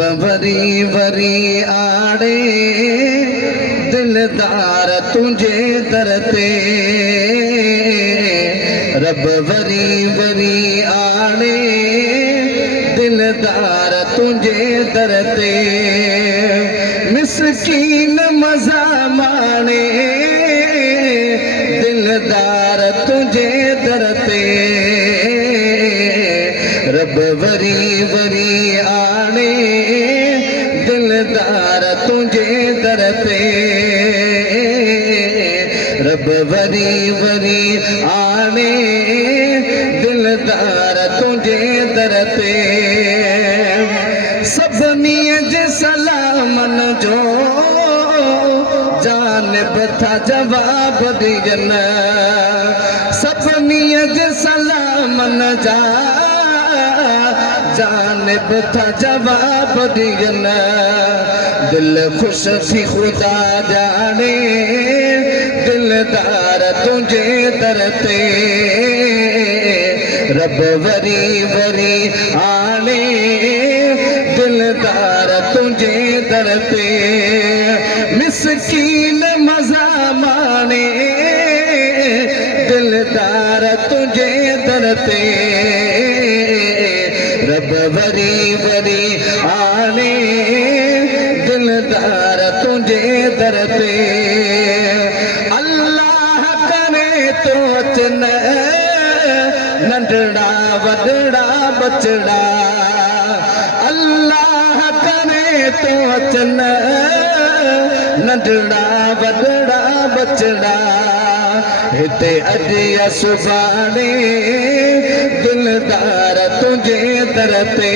worry worry आड़े दिलदार तुझे दरते रब वरी वरी आड़े दिलदार तुझे दरते मिस्कीन मजा माने दिलदार तुझे दरते रब वरी वरी आने दिलदार तुझे दरते रब वरी वरी आने दिलदार तुझे दरते सभनी जे सलामन जो जानब था जवाब दियन सभनी जे सलामन जा जानब था जवाब दियन दिल खुश थी खुदा जाने दिलदार तुझे दरते रब वरी वरी आने दिलदार तुझे दरते मिस्कीन मजा माने दिलदार तुझे दरते रब वरी वरी आने दिलदार तुझे दरते अल्लाह करे तो चन नंढड़ा वडड़ा बचड़ा अल्लाह करे तो चन नंढड़ा वडड़ा बचड़ा हिते अजिया सुभाणे दिलदार तुझे दरते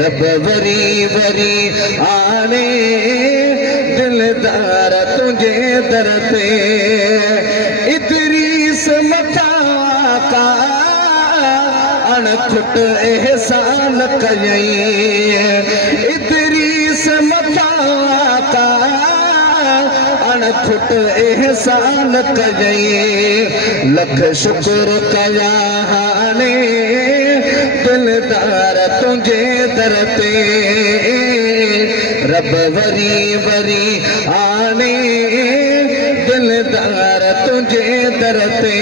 रब वरी वरी आने दिलदार तुझे दरते इदरीस मथा का अणखुट एहसान कयई इदरीस मथा का अणखुट एहसान कयई लख शुक्र कया हाने दिलदार तुझे दरते रब वरी वरी आने दिलदार तुझे दरते